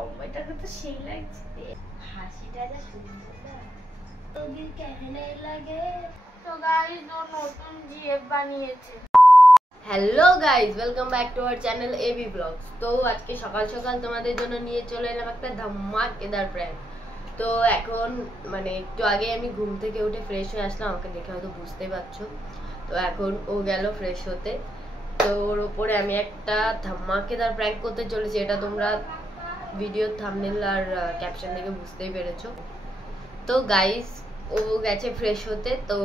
লম্বাটাকে তো সেই লাগছে, হাসিটা যা সুন্দর না, তোদের কেমন লাগে। তো গাইস ও নতুন জিএফ বানিয়েছে। Hello guys, welcome back to our channel AB blogs. তো আজকে সকাল সকাল তোমাদের জন্য নিয়ে চলে এলাম একটা ধামাকেদার প্র্যাঙ্ক। তো এখন মানে একটু আগে আমি ঘুম থেকে উঠে ফ্রেশ হয়ে আসলাম, আমাকে দেখে হয়তো বুঝতেই পারছো। তো এখন ও গেল ফ্রেশ হতে, তো ওর উপরে আমি একটা ধামাকেদার প্র্যাঙ্ক করতে চলেছি। এটা তোমরা ভিডিওর থাম্বনেল আর ক্যাপশন দেখে বুঝতেই পেরেছো। তো গাইস ও গেছে ফ্রেশ হতে, তো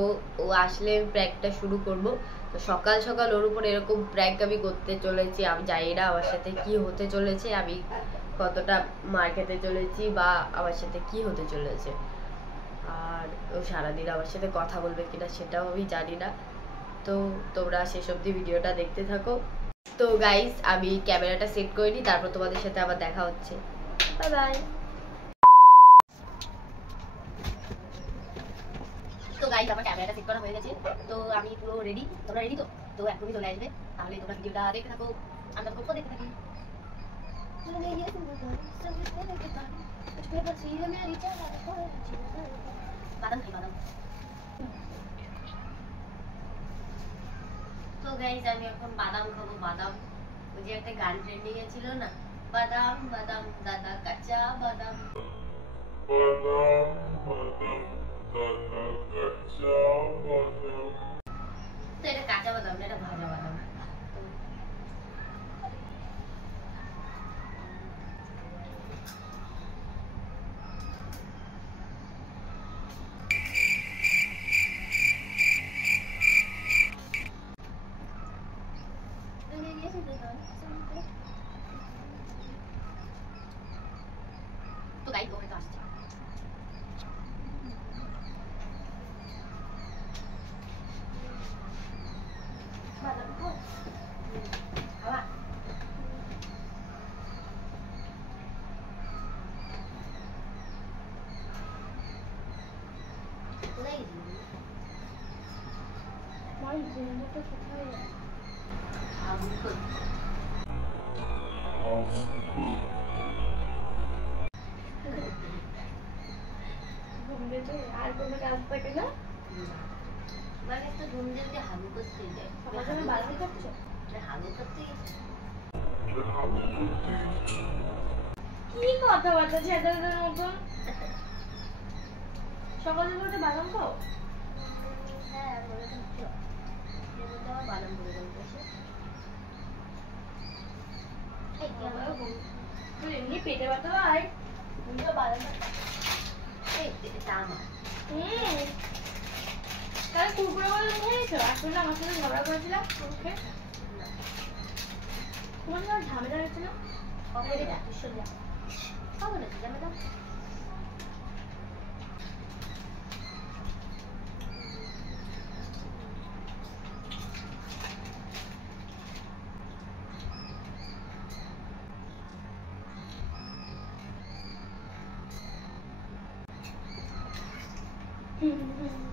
ও আসলে আমি প্র্যাঙ্কটা শুরু করব। তো সকাল সকাল ওর উপর এরকম প্র্যাঙ্ক আমি করতে চলেছি। আমি জানি না আমার সাথে কি হতে চলেছে, আমি কতটা মার খেতে চলেছি বা আমার সাথে কি হতে চলেছে, আর ও সারাদিন আমার সাথে কথা বলবে কিনা সেটাও আমি জানি না। তো তোমরা শেষ অবধি ভিডিওটা দেখতে থাকো। তো গাইস আমি ক্যামেরাটা সেট করে নিই, তারপর তোমাদের সাথে আবার দেখা হচ্ছে। Bye bye. তো গাইস আমার ক্যামেরাটা সেট করা হয়ে গেছে, তো আমি পুরো রেডি। তোমরা রেডি তো? তো এখনই চলে আসবে, তাহলে তোমরা ভিডিওটা দেখতে থাকো, আমরা গল্প দেখতে থাকি। বাদাম খাই, বাদাম। তো গাইস আমি এখন বাদাম খাবো, বাদাম। ওই যে একটা গান ট্রেন্ডিং এ ছিল না, বাদাম বাদাম দাদা কাঁচা বাদাম। তো এটা কাঁচা বাদাম না, এটা ভাজা বাদাম। তো গাইস ও হয়তো আসছে। আর কোনো কাজ থাকে না, মানে তো ঘুম যেতে হাগু করতে যায়। বাদাম খাচ্ছ? হাগু করতে কি কথাবার্তা ছেলেদের মতন। সকালে উঠে বাদাম খাও? হ্যাঁ বলে খাচ্ছ, বাদাম করে দেবো। এমনি পেটে ব্যথা হয়, বাদাম তাহলে কুকুরে বলে খেয়েছো? আসলে আমার সাথে ঝগড়া করেছিলাম, তোমার সাথে ঝামেলা হয়েছিল। ঝামেলা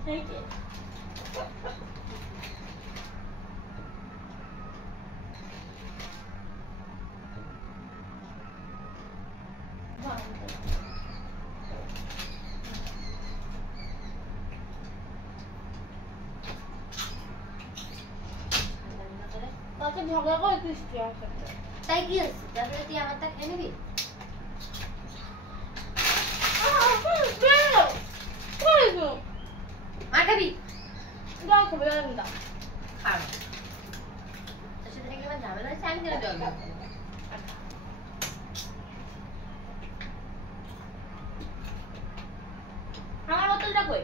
Thank you. ঝগড়া করে কৃষ্টি তাই কি আছে, তাহলে তুই আমারটা খেয়ে নিবি। মা খাবি? জল খাবে, জল দাও। খাবো তোর সাথে দেখি আমার ঝামেলা হচ্ছে, আমি কেন জল দেবো? আমার বোতলটা কই?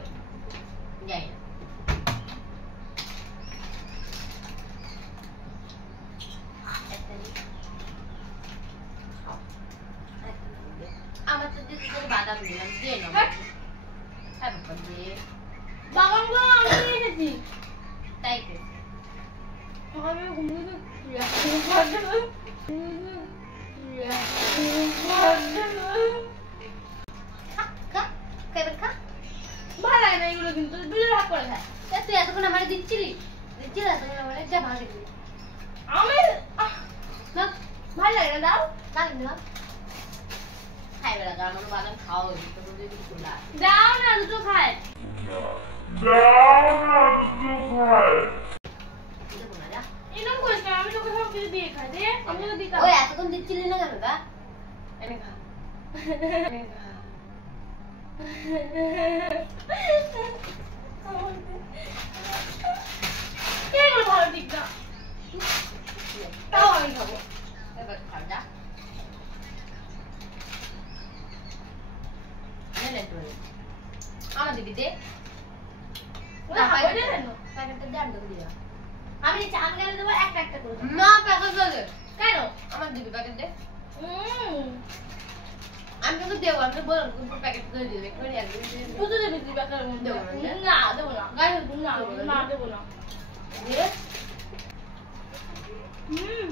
যাই না। আমার তো দিদি বাদাম দিলাম, দিয়ে নাও। হ্যাঁ বাবা দিয়ে বাগানগুলো আমি নিয়ে এসেছি। তাই তো আমি ঘুমিয়ে ভালো লাগে না এগুলো, কিন্তু দুটো ভাগ করে খায়। তুই এতক্ষণ আমার দিচ্ছিলি এতক্ষণ আমার যা ভাগে দিবি। আমি ভালো লাগে না, দাও কাল দিলাম খাইবে লাগা আমার বাদাম খাওয়া হইছে তো যদি খুলা দাও না দুটো খায় এরকম করিস না আমি তোকে সব কিছু দিয়ে খাই দে আমি তোকে দিতাম ওই এতক্ষণ দিচ্ছিলি না কেন দা এনে খা এনে খা কে বল ভালো ঠিক না তাও আমি খাবো এবার খা যা নে তো আমার দিবি দে ওরা খাবে না কেন প্যাকেটটা জান তো দিয়া আমি চাল গেলে দেবো একটা একটা করে না প্যাকেট দে কেন আমার দিবি প্যাকেট দে হুম আমি তোকে দেবো আমি বললাম কোন প্যাকেট করে দিবি একটু নিয়ে আসবি তুই দেবি তুই বাকার মধ্যে দেবো না? না দেবো না গায়ে না না দেবো না দিয়ে হুম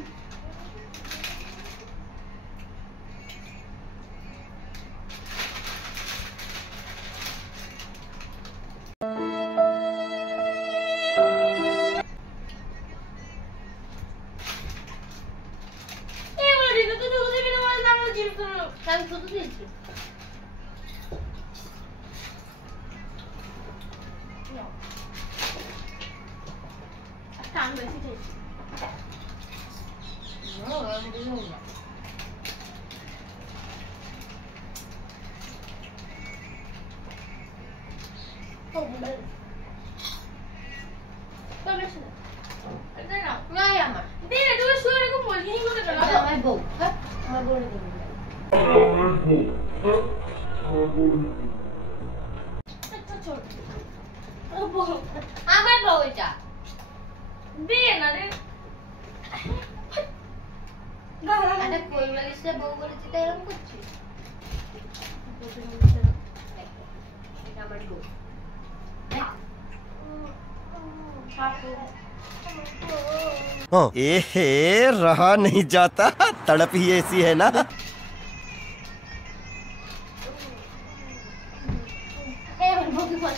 এগুলো দিবি তুই দুধ দিবি না মানে আমরা জিম করব আমি শুধু দিয়েছি টান বেশি খেয়েছি আমি দিলাম না তো বেশি না এটা না নাই আমার দে না তুই শুয়ে এরকম বলছিস কি করে এটা না আমার বউ হ্যাঁ আমার বউ দিবি আচ্ছা ছোট ও বল আমার বউ এটা দে না রে আরে কই বলিসে বউ বলেছি তাই এরকম করছিস এটা আমার বউ एहे रहा नहीं जाता तड़प ही ऐसी है ना আমার বউকে বল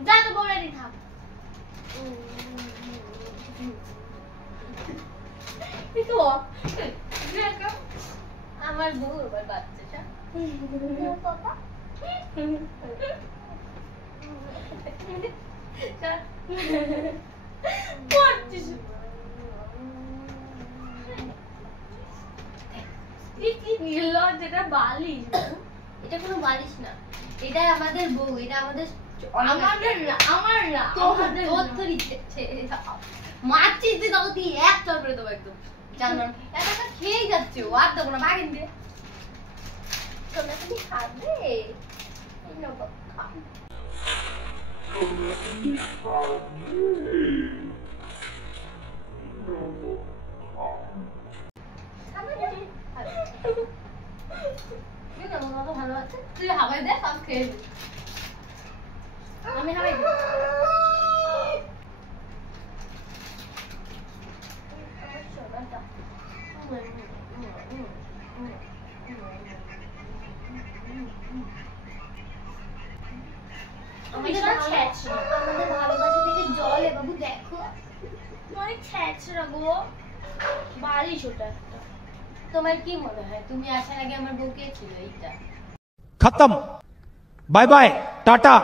যা তো বলে দি থাক তো আমার বউ এবার বাচ্চাটা পাপা পড়ছিস কি নিল যেটা বালিশ এটা কোনো বালিশ না এটা আমাদের বউ এটা আমাদের আমাদের না আমার না আমাদের তোর তো ইচ্ছে মারছিস তুই তখন তুই এক চল করে দেবো একদম জানো একা খেয়েই যাচ্ছে ও আর দেবো না বাগিন দে তোমরা তুমি খাবে এই নাও খা ভালো আছে তুই হাওয়াই দে সব খেয়ে নি আমি হাওয়াই আমাদের ভালোবাসা থেকে জল এ বাবু দেখো অনেক ছ্যাঁচড়া গো বালিশ ওটা একটা তোমার কি মনে হয় তুমি আসার আগে আমার বউ কে ছিল এইটা खत्म बाय बाय टाटा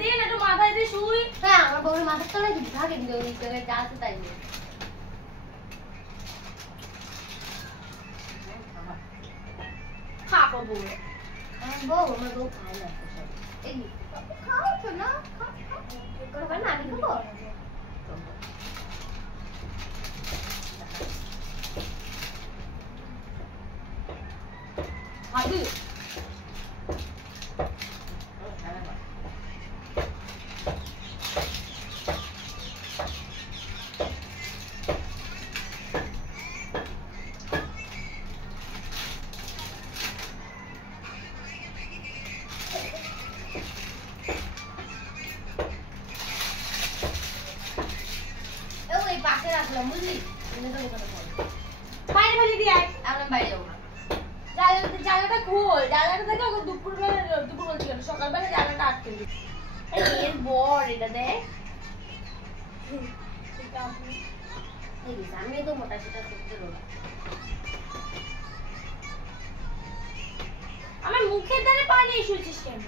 দে না তো মাথায় দিয়ে শুই হ্যাঁ আমার বউয়ের মাথার তলায় কিছু থাকে দিল ওই জায়গায় যা আছে তাই নেই খাবো বলে আমার বউ খায় না এসব। এই নে, খাও তো না খাও না আমি খাবো খাবি এই পাশে রাখলাম বুঝলি এনে তো ওখানে বাইরে ফেলে দিয়ে আয়। আমরা বাইরে যাবো না। জানালাটা খোল, জানালাটা থেকে ওকে দুপুর বলছি কেন, সকালবেলা জানালাটা আটকে দিই। এর বর এটা দেখ। আমি তো মোটা সেটা করতে রোগ। আমার মুখের ধারে পানি এসেছিস কেন?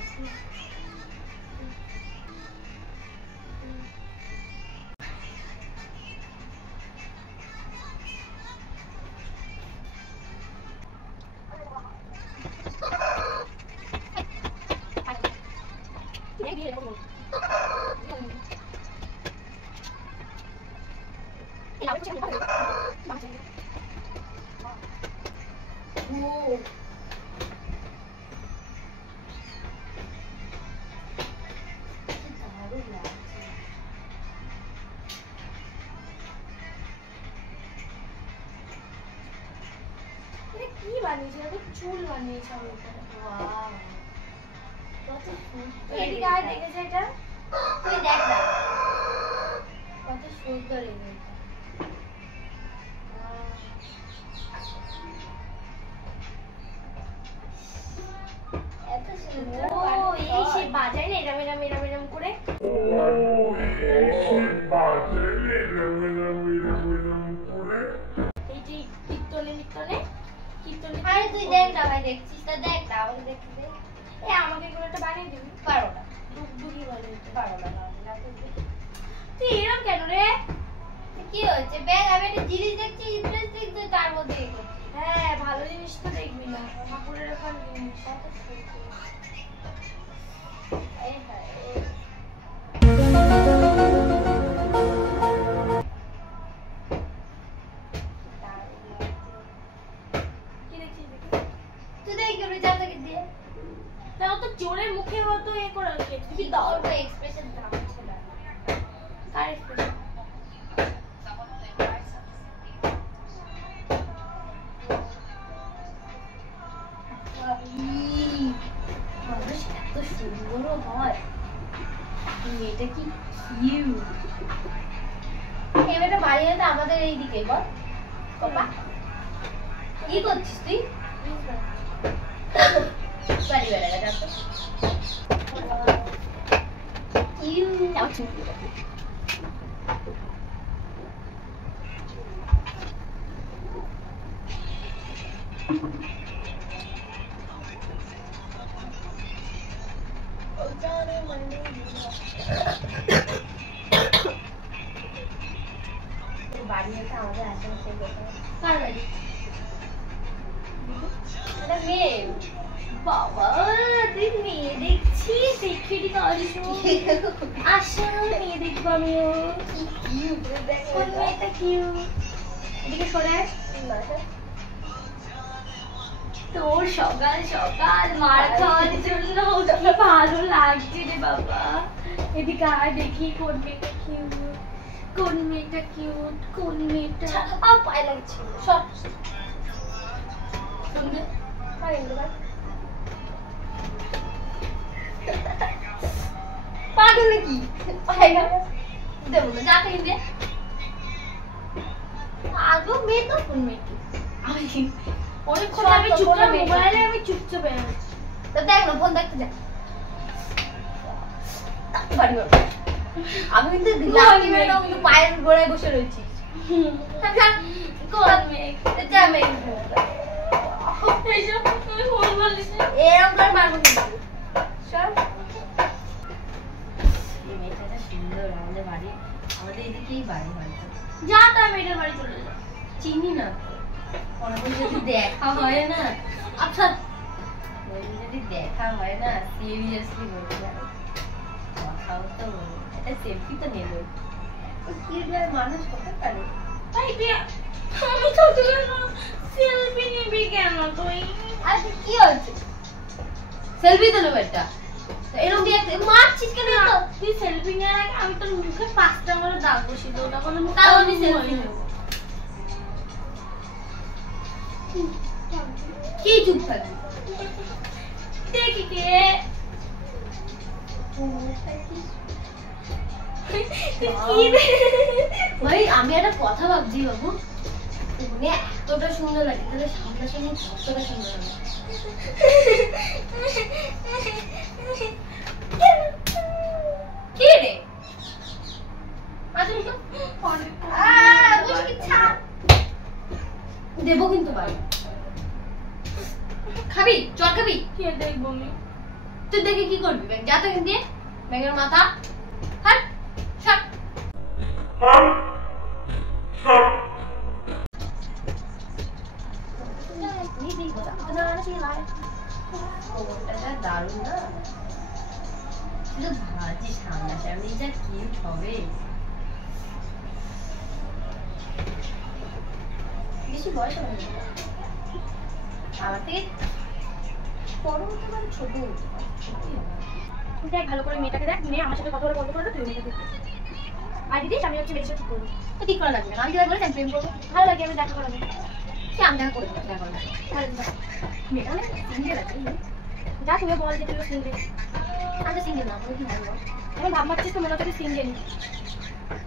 কি বানিয়েছে? চুল বানিয়েছে আমার উপরে। এদিকে আয়, দেখেছে এটা? তুই দেখ না কত সুন্দর এটা। এত সুন্দর। ও এই সে বাজায় না এরম এরম এরম এরম করে। এই যে কীর্তনে আরে তুই দেখ না ভাই, দেখছিস তা দেখ না, আমাকে দেখতে দে। আমাকে এগুলো একটা বানিয়ে দিবি। পারো না, ডুগডুগি বানিয়ে দিতে পারো না, না তুই এরম কেন রে? কি হচ্ছে? ব্যাগ আমি একটা জিনিস দেখছি ইন্টারেস্টিং, তো তার মধ্যে এই করছি। হ্যাঁ, ভালো জিনিস তো দেখবি না, ঠাকুরের ওখানে জিনিস। এই হ্যাঁ কি দেখছিস দেখি? তুই দেখ কি যা থেকে দিয়ে না, ও তো জোরে মুখে হতো এ করে রেখেছে। কি তোর এক্সপ্রেশন দাম ছিল না। কার expression? মানুষ এত সুন্দরও হয়, মেয়েটা কি কিউট। এবারে বাড়ি হতে আমাদের এইদিকে বল পাপা, কি করছিস তুই? বাড়ি বেড়া গেছে বাড়ি হতে আমাদের আশেপাশে কার বাড়ি? এটা মেয়ে। বাবা, তুই মেয়ে দেখছিস? দেখেটি কারিস আশা মেয়ে দেখবো আমিও। কোন মেয়েটা কিউট? এদিকে সরে আয়। তোর সকাল সকাল মার খাওয়ার জন্য কি ভালো লাগছে রে বাবা। এদিকে আয়, দেখি কোন মেয়েটা কিউট, কোন মেয়েটা কিউট, কোন মেয়েটা। পায়ে লাগছে সব পাগল নাকি? দেবো না, যাকে দে। আদৌ মেয়ে তো কোন মেয়েকে? অনেকক্ষণ আমি চুপচাপ মোবাইলে আমি চুপচাপ আছি। তো দেখ না, ফোন দেখতে যা। আমি কিন্তু পায়ের গোড়ায় বসে রয়েছি। কোন মেয়ে? যা মেয়ে এইসব তুই ফোন বলিস না। এরকম করে মারবো কিন্তু। সব এই মেয়েটা সুন্দর, আমাদের বাড়ি, আমাদের এদিকেই বাড়ি হয়তো। যা তার মেয়েটার বাড়ি চলে যা। চিনি না কোনোদিন যদি দেখা হয় না, আচ্ছা কোনোদিন যদি দেখা হয় না, সিরিয়াসলি বলতে পারো, কথাও তো বলবো, একটা সেলফি তো নেব। কি মানুষ করতে পারে? ভাই তুই, আমি তো তুই সেলফি নিবি কেন তুই? আরে কি হচ্ছে? সেলফি তো নেব একটা, এরকম দিয়ে মারছিস কেন? তুই সেলফি নেওয়ার আগে আমি তোর মুখে 5টা করে দাগ বসিয়ে দেবো, তখন আমি তাও আমি সেলফি নেব। কি চুপ থাকবি? দেখি কে ভাই আমি একটা কথা ভাবছি বাবু, ও মানে এতটা সুন্দর লাগে তাহলে সামনাসামনি কতটা সুন্দর লাগে। কি রে দেবো কিন্তু ভাই খাবি চল খাবি কে দেখবো আমি? তুই দেখে কি করবি ব্যাগ যা তো এখান দিয়ে ব্যাগের মাথা হাট সব দারুণ না শুধু ভাবছি সামনাসামনি যা কিউট হবে। বেশি বয়স হবে না আমার থেকে বড় হতে পারে ছোট হতে পারে তুই দেখ ভালো করে মেয়েটাকে দেখ, মেয়ে আমার সাথে কথা বলে বন্ধ করে তুই মেয়েটাকে দেখ। আর দিদিস আমি হচ্ছে মেয়েটা ঠিক করবো। তো ঠিক করা লাগবে না আমি যেটা বলেছি আমি প্রেম করবো ভালো লাগে আমি দেখা করাবো। সে আমি দেখা করে দেবো দেখা করা লাগবে মেয়েটা অনেক সিঙ্গেল আছে যা তুইও বল যে তুইও সিঙ্গেল। আমি তো সিঙ্গেল না আমি কি বলবো এখন ভাবছিস তো মনে হচ্ছে সিঙ্গেল।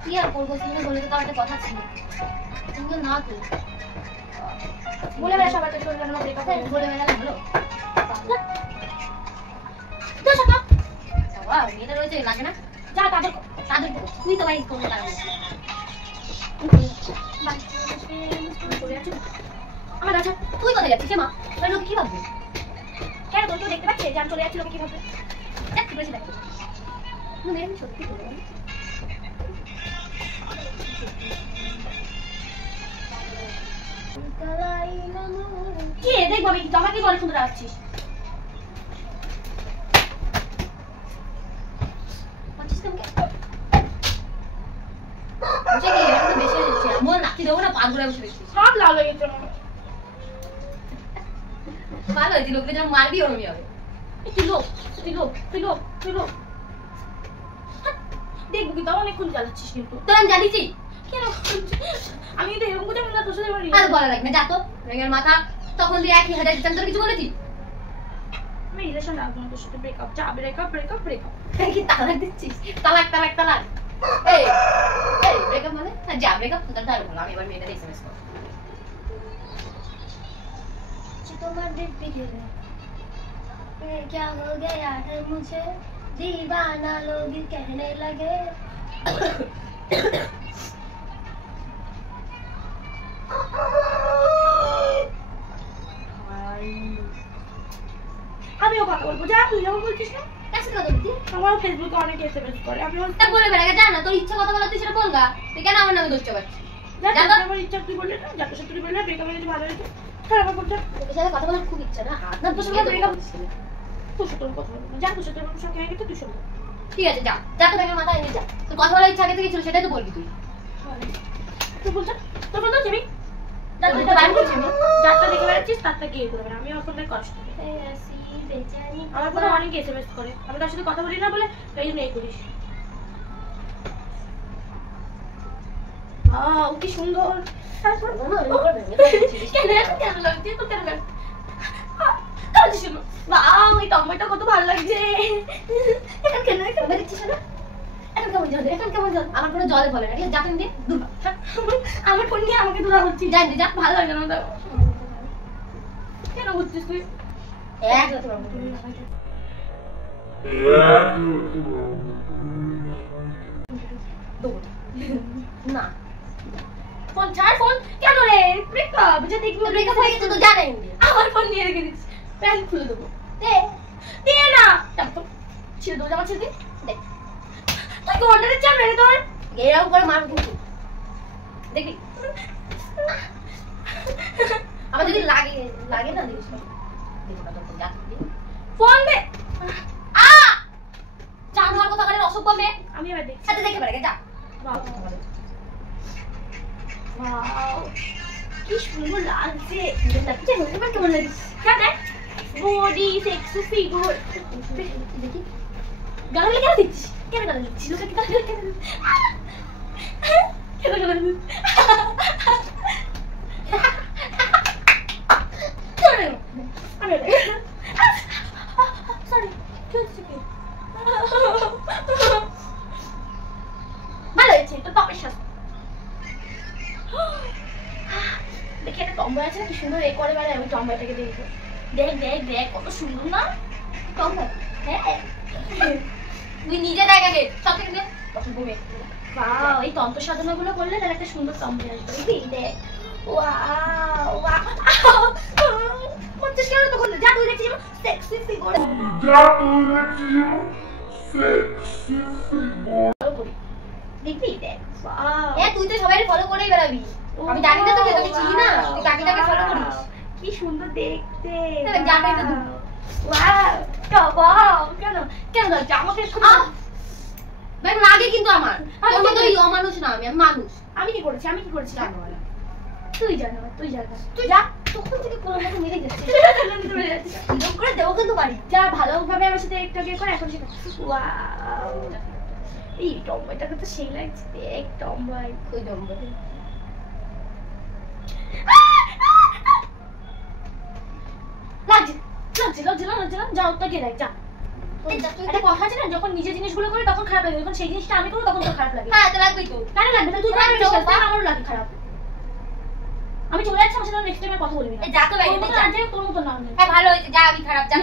কি আর করবো সিঙ্গেল বলে তো একটা কথা ছিল সিঙ্গেল না তুই বলে বেড়া সবার কাছে বলে আমার কথা বলে বেড়ালে ভালো বাবা মেয়েটা রয়েছে লাগে না যা তাদের তাদের তুই তো ভাই কোনো কারণ আমার আচ্ছা তুই কোথায় যাচ্ছিস মা তাই লোক কি ভাববে কেন তোর কেউ দেখতে পাচ্ছে যে আমি চলে যাচ্ছি লোকে কি ভাববে? দেখ কি বলছি দেখ আমি সত্যি বলবো কি দেখবো আমি কি আমাকে বলে শুনতে আসছিস? সব লাল হয়ে গেছে আমার। ভালো হয়েছে লোকটা যেন মারবি ওরমই হবে তুই লোক তুই লোক তুই লোক তুই লোক দেখবো কিন্তু অনেকক্ষণ জ্বালাচ্ছিস কিন্তু। তোর আমি জানিছি কেন আমি তো এরকম করে না তোর সাথে পারি আর বলা লাগবে যা তো রেঙের মাথা তখন দিয়ে 1000 দিতাম তোর কিছু বলেছি আমি রিলেশন রাখবো না তোর সাথে। ব্রেকআপ চা ব্রেকআপ ব্রেকআপ ব্রেকআপ কি তালাক দিচ্ছিস তালাক তালাক তালাক এই এই ব্রেকআপ মানে যা ব্রেকআপ তোর দাঁড় বল আমি এবার মেয়েটাকে এসএমএস করব তোমার দেখবি গেলে क्या हो गया है मुझे दीवाना लोग कहने लगे। আমিও কথা বলবো যা তুই যখন বলছিস না কাছে কথা বলছি আমার ফেসবুকে অনেক এসএমএস করে আমি তা বলে বেড়া যা না তোর ইচ্ছা কথা বলা তুই সেটা বলগা তুই কেন আমার নামে দোষ চাপাচ্ছিস যা তো আমার ইচ্ছা তুই বললি না যা তো তুই বললি ব্রেকআপ হয়ে গেছে ভালো হয়েছে খারাপ করতে তোর সাথে কথা বলার খুব ইচ্ছা না হাত না তোর সাথে ব্রেকআপ তোর সাথে কথা বলবো যা তোর সাথে আমার সঙ্গে গেছে তুই শুনবি। ঠিক আছে যা যা তো ব্যাগের মাথায় এনে যা তোর কথা বলার ইচ্ছা আগে থেকে ছিল সেটাই তো বলবি তুই তুই বলছ তোর বলতো আমি যা তুই তো বাইরে বলছিস আমি যারটা দেখে বেড়াচ্ছিস তারটা কি করবে না আমি আমার ফোনে কষ্ট আমার ফোনে অনেক এসএমএস করে আমি তার সাথে কথা বলি না বলে এই জন্য এই করিস। ও কি সুন্দর কেন কেন লাগছে তো কেন বাহ ওই টমেটো কত ভালো লাগছে এখন কেন কেন দেখছিস না এখন কেমন জল এখন কেমন জল আমার কোনো জলে বলে না ঠিক আছে যাতেন দিয়ে দূর আমার ফোন নিয়ে আমাকে দূরা হচ্ছিস জান যা ভালো লাগে না তো কেন বুঝছিস তুই এক না ফোন ছাড় ফোন কেন রে ব্রেকআপ যে দেখবি ব্রেকআপ হয়ে গেছে তো জানেন আমার ফোন নিয়ে রেখে দিচ্ছিস প্যান্ট খুলে দেবো দে দে না তারপর ছেড়ে দেবো জামা ছেড়ে দে দেখ তুই কোনটারে চাপ রে তোর এরকম করে মার কিন্তু দেখি আমার যদি লাগে লাগে না দেখিস দেখো না তোর যা ফোন দে আ জানোয়ার কথা বলে অসভ্য মেয়ে আমি এবার দেখছি সাথে দেখে বেড়ে যা ওয়াও কি সুন্দর লাগছে লাগছে এবার কেমন লাগে কেন বডি সেক্সি ফিগার দেখি গালে কেন দিচ্ছিস কেন গালে দিচ্ছিস লোকে কেন কেন গালে দিচ্ছিস আমি সরি কি হচ্ছে কি ভালো হয়েছে তো পাপের সাথে দেখি একটা টম্বয় আছে না কি সুন্দর এ করে বেড়ায়, আমি টম্বয়টাকে দেখবো। দেখ দেখ দেখ কত সুন্দর না টম্বয়। হ্যাঁ তুই নিজে দেখ আগে সব থেকে পছন্দ হবে। ওয়াও এই তন্ত্র সাধনা গুলো করলে তার একটা সুন্দর টম্বয় আসবে। দেখবি দেখ ওয়াও ওয়াও মনটা কেমন তো করলে যা তুই দেখছিস সেক্সি ফিগার দেখবি দেখ এ তুই তো সবাই ফলো করেই বেড়াবি, আমি জানি না তোকে, তোকে চিনি না, তুই কাকিটাকে ফলো করিস। কি সুন্দর দেখতে জামাই তো তুই। ওয়াও টবাও কেন কেন জামাকে ভাই লাগে কিন্তু আমার তোর মতো এই অমানুষ না, আমি মানুষ। আমি কি করেছি জানো না তুই জানা তুই যা তখন থেকে কোনো মতো মেরে যাচ্ছিস এরকম করে দেবো কিন্তু বাড়ি। যা ভালোভাবে আমার সাথে একটু আগে করে এখন সেটা ওয়াও এই টম্বয়টাকে তো সেই লাগছে দেখ টম্বয় কই জম্বল লাগছে না যাও তো কে দেখ যা একটা কথা আছে না, যখন নিজে জিনিসগুলো করি তখন খারাপ লাগে, যখন সেই জিনিসটা আমি করবো তখন তো খারাপ লাগে। হ্যাঁ তো লাগবেই তো। কেন লাগবে না? তুই আমারও লাগে খারাপ। আমি চলে যাচ্ছি, আমার সাথে নেক্সট টাইমে কথা বলবি না। যা তো ভাই তোর মতো না। হ্যাঁ ভালো হয়েছে, যা আমি খারাপ যা।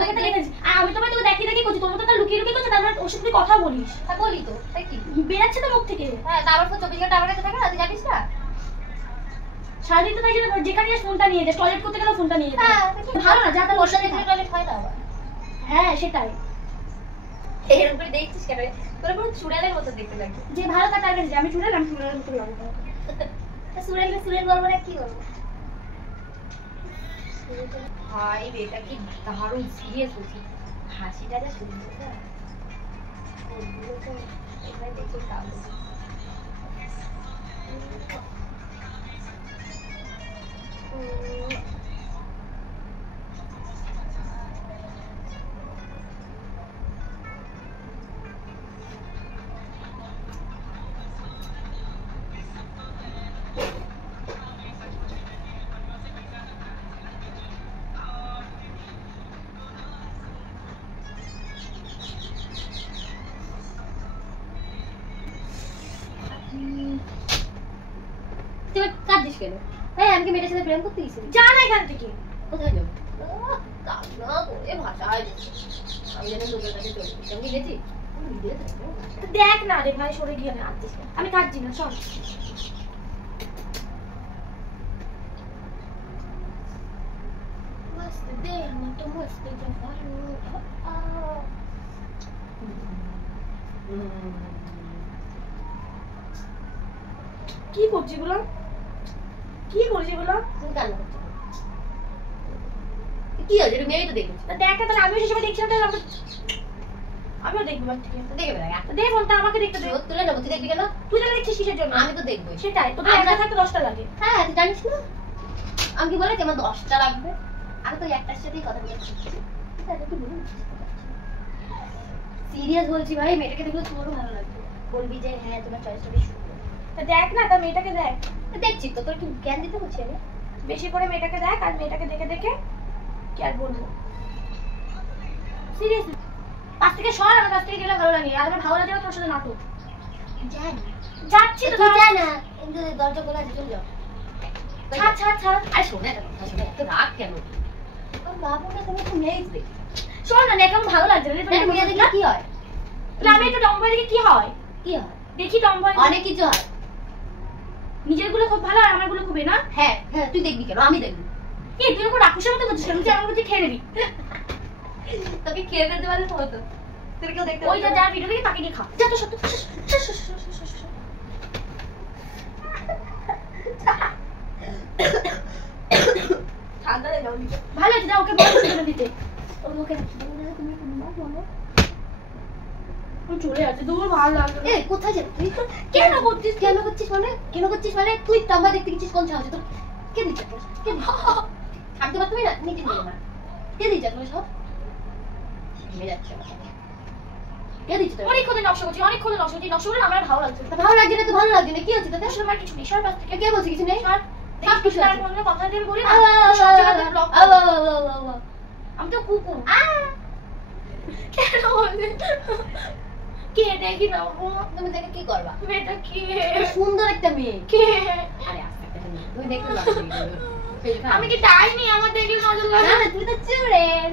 আমি তো ভাই তোকে দেখি করছি, তোর মতো তো লুকিয়ে করছে, তার মানে ওর সাথে তুই কথা বলিস। তা বলি তো, তাই কি বেরাচ্ছে তো মুখ থেকে। হ্যাঁ তারপর তো 24 ঘন্টা আমার কাছে থাকে না, তুই জানিস না? সারাদিন তো তাই যেখানে ফোনটা নিয়ে যায়, টয়লেট করতে গেলে ফোনটা নিয়ে যায়। হ্যাঁ ভালো না, যা তার বসে দেখলে টয়লেট হয় না আবার। হ্যাঁ সেটাই। এরকম করে দেখছিস কেন? তোর পুরো চুড়ালের মতো দেখতে লাগে। যে ভালো তার কাছে যে আমি চুড়াল মতো লাগবে। তা চুড়াল বলবো না কি বলবো? ভাই বেটা কি দারুণ সিরিয়াস হচ্ছে, হাসিটা যা সুন্দর না, ওগুলো তো এবার দেখে কাঁদো। তুই কাঁদিস কেন? হ্যাঁ আমি কি মেয়েটার সাথে প্রেম করতে গেছি? যা না এখান থেকে। কোথায় যাবো? কান্না করে ভাষায় আমি যেন লোকের কাছে চলে গেছি। আমি গেছি দেখ না রে ভাই, সরে গিয়ে না আসছিস। আমি কাটছি না, শোন मस्त दे हम तो मस्त जवानी কি করছিস বলো, কি করছিস বলো? তুমি কান্না করছো কি আছে? তুমি এই তো দেখেছি। তা দেখ তাহলে আমিও সেসব দেখছিলাম, তাহলে আমিও দেখবো বাড়ি থেকে। দেখে বেড়া দে ফোনটা আমাকে দেখতে দে। তুলে নেবো, তুই দেখবি কেন? তুই তাহলে দেখছিস কিসের জন্য? আমি তো দেখবোই। সেটাই, তোদের একটা থাকতে 10টা লাগে। হ্যাঁ তুই জানিস না আমি কি বলে কেমন 10টা লাগবে? আমি তো একটার সাথেই কথা বলছি। সিরিয়াস বলছি ভাই, মেয়েটাকে দেখলে তোরও ভালো লাগবে, বলবি যে হ্যাঁ তোমার চয়েসটা বেশ সুন্দর। তা দেখ না, তা মেয়েটাকে দেখ। দেখছি তো, তোর কি জ্ঞান দিতে হচ্ছে আমি? বেশি করে মেয়েটাকে দেখ, আর মেয়েটাকে দেখে দেখে কি আর বলবো। সিরিয়াসলি পাশ থেকে সর, আমার কাছ থেকে গেলে ভালো লাগে। আর আমার ভালো লাগে না তোর সাথে নাটক। যাচ্ছি তো, তুই যা না, কিন্তু দরজা খোলা আছে, চলে যাও। ছাড়। আরে শোনে না কথা, শোনে তো রাগ কেন? আমার বাবুটা তুমি একটু মেয়েই দেখি। শোন না, কেমন ভালো লাগছে রে। এটা মেয়ে দেখলে কি হয়? আমি একটু টম্বয় দেখে কি হয় কি হয়? দেখি টম্বয় অনেক কিছু হয়। নিজের গুলো খুব ভালো, আর আমার গুলো খুবই না। হ্যাঁ হ্যাঁ তুই দেখবি কেন? আমি দেখবি। কি তুই ওকে রাক্ষসের মতো করছিস কেন? তুই আমার কাছে খেয়ে নিবি। তোকে খেয়ে ফেলতে পারলে তো হতো। তুই কেউ দেখতে ওই যা ভিডিও দেখি তাকে নিয়ে খা। যা তো সত্য। ঠান্ডা লেগে যাবে। ভালো আছে, যা ওকে বল সেটা দিতে। ওর মুখে তুমি বলো। চলে যাচ্ছে, দূর ভালো লাগবে। এ কোথায় যাবি তুই? কেন করছিস? কেন করছিস মানে তুই টম্বা দেখতে গেছিস কোন সাহসে? তোর কে দিচ্ছে? কে দিচ্ছে? থাকতে পারতো না নিজে নিয়ে না। কে দিচ্ছে তোর সব? ভেঙে যাচ্ছে কে দিচ্ছে তোর? অনেকক্ষণ নকশা করছি, নকশা করে আমার ভালো লাগছে। তা ভালো লাগছে না তো ভালো লাগছে না, কি হচ্ছে তোদের? তোর আমার কিছু নেই, সর পাশ থেকে। কে বলছে কিছু নেই? সর। সব কিছু তার আছে। মনে কথা দিয়ে বলি না, সব জায়গাতে ব্লক। আমি তো কুকু। কেন বলে? কে দেখি না ও? তুমি দেখে কি করবা? মেয়েটা কে? সুন্দর একটা মেয়ে। কে? আরে আস্তে আস্তে তুমি দেখতে লাগবে। আমি কি যাইনি, আমার দেখলে নজর লাগে না তুই তো চুড়েন।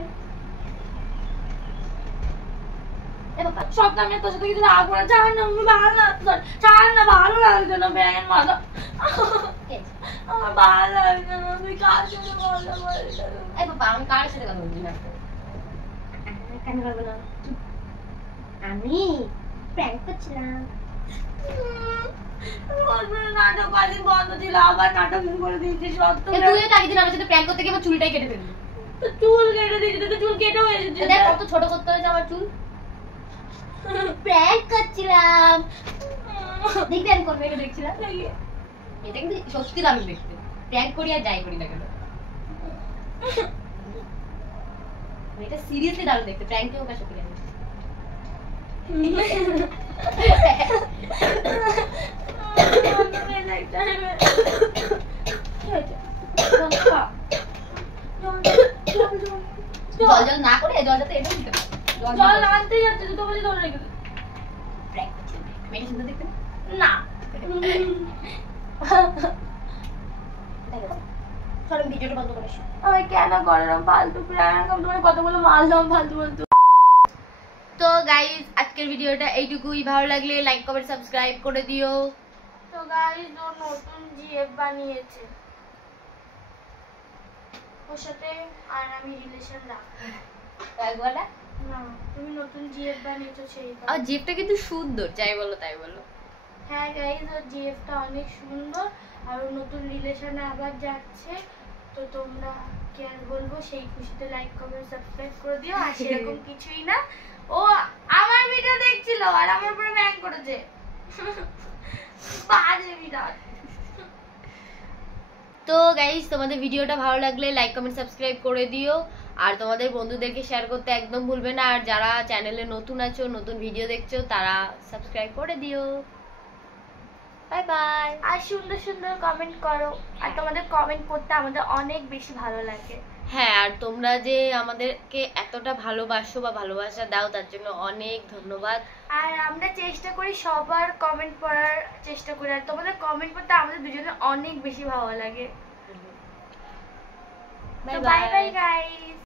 সব আমি তোর সাথে কিছু রাগ করে ছাড় না, আমি ভালো লাগছে, ছাড় না, ভালো লাগছে না ব্যাঙের মাথা, আমার ভালো লাগছে না, তুই কার সাথে কথা বলছিস? এই বাবা আমি কার সাথে কথা বলছি না, কেন করবো না, আমি প্র্যাঙ্ক করছিলাম। নাটক আজকে বন্ধ ছিল, আবার নাটক শুরু করে দিয়েছিস। তুইও তো আগের দিন আমার সাথে প্র্যাঙ্ক করতে গিয়ে আমার চুলটাই কেটে ফেললি। চুল কেটে দিয়েছিস, তো চুল কেটে হয়েছে, দেখ কত ছোট করতে হয়েছে আমার চুল। প্র্যাঙ্ক করছিলাম, দেখবি আমি কোন মেয়েকে দেখছিলাম। এটা কিন্তু সত্যি দারুণ দেখতে, প্র্যাঙ্ক করি আর যাই করি না কেন, এটা সিরিয়াসলি দারুণ দেখতে, প্র্যাঙ্কে ওকে সত্যি লাগে। জল জল না করে জল যাতে এটা দিতে পারে, জল আনতে যাচ্ছে তো বলে ধরে রেখে প্র্যাঙ্ক করছিলাম, মেয়েটা সুন্দর দেখতে না। চলো ভিডিওটা বন্ধ করে আসি। আমি কেন করলাম ফালতু প্র্যাঙ্ক, আমি তোমার কতগুলো মারলাম ফালতু ফালতু। তো গাইস আজকের ভিডিওটা এইটুকুই, ভালো লাগলে লাইক কমেন্ট সাবস্ক্রাইব করে দিও। তো গাইস ও নতুন জিএফ বানিয়েছে, ওর সাথে আর আমি রিলেশন রাখবো একবার না। তুমি নতুন জিএফ বানিয়েছো সেই। আর জিপটা কিন্তু সুন্দর, যাই বলো তাই বলো। হ্যাঁ গাইস ওর জিএফটা অনেক সুন্দর, আর ও নতুন রিলেশনে আবার যাচ্ছে, তো তোমরা কি আর বলবো, সেই খুশিতে লাইক কমেন্ট সাবস্ক্রাইব করে দিও। আর সেরকম কিছুই না, ও আমার ভিডিও দেখছিল আর আমার উপরে ব্যাং করেছে, বাজে বিরাট। তো গাইস তোমাদের ভিডিওটা ভালো লাগলে লাইক কমেন্ট সাবস্ক্রাইব করে দিও, আর তোমাদের বন্ধুদেরকে শেয়ার করতে একদম ভুলবে না। আর যারা চ্যানেলে নতুন আছো, নতুন ভিডিও দেখছো, তারা সাবস্ক্রাইব করে দিও। Bye bye. আর সুন্দর সুন্দর কমেন্ট করো, আর তোমাদের কমেন্ট করতে আমাদের অনেক বেশি ভালো লাগে। হ্যাঁ, আর তোমরা যে আমাদেরকে এতটা ভালোবাসো বা ভালোবাসা দাও, তার জন্য অনেক ধন্যবাদ। আর আমরা চেষ্টা করি সবার কমেন্ট পড়ার চেষ্টা করি, আর তোমাদের কমেন্ট পড়তে আমাদের দুজনের অনেক বেশি ভালো লাগে। Bye bye bye guys.